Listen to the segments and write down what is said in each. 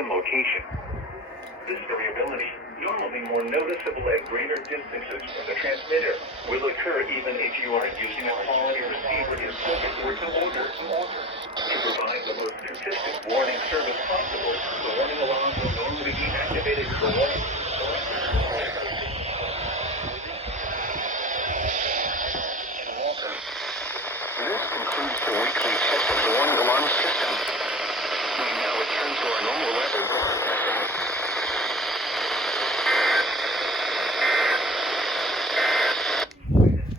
Location. This variability, normally more noticeable at greater distances from the transmitter, will occur even if you are using a quality receiver in circuit working order. To provide the most consistent warning service possible, the warning alarm will normally be activated for warning. This concludes the weekly test of the warning alarm system. We now return to our normal weather broadcasting.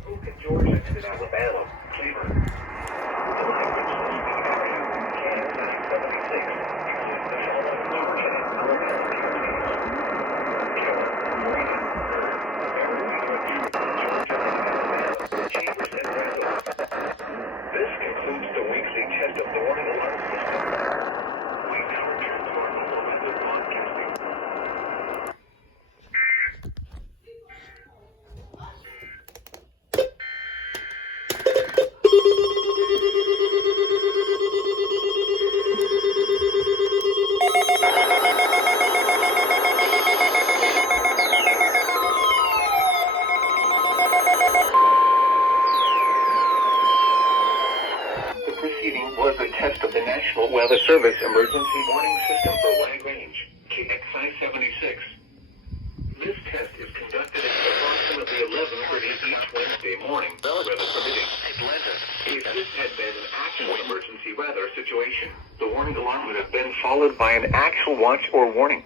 Open Georgia to Alabama, Cleveland. The language listening area, Kansas 76, includes the following Georgia and Alabama counties: Keller, Morgan, Marietta, Georgia and Alabama, Chambers and Randall. This concludes the weekly test of the warning alarm system. We now return to our normal method of broadcasting. The preceding was a test of the National Weather Service Emergency Warning System for wide range, KXI 76. This test is conducted at approximately 11:30 each Wednesday morning, weather permitting. If this had been an actual emergency weather situation, the warning alarm would have been followed by an actual watch or warning.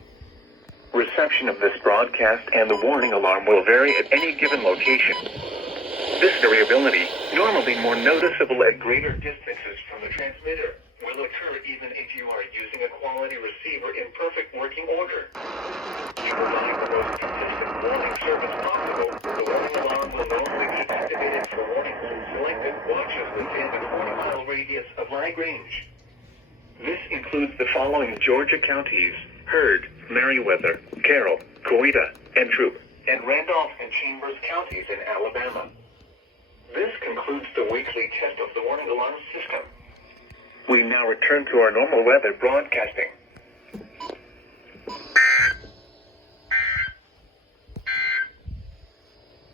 Reception of this broadcast and the warning alarm will vary at any given location. This variability, normally more noticeable at greater distances from the transmitter, will occur even if you are using a quality receiver in perfect working order. To provide the most consistent warning service possible, the warning alarm will normally be activated for warning on selected watches within the 40-mile radius of lag range. This includes the following Georgia counties: Heard, Meriwether, Carroll, Coweta, and Troup, and Randolph and Chambers counties in Alabama. This concludes the weekly test of the warning alarm system. We now return to our normal weather broadcasting.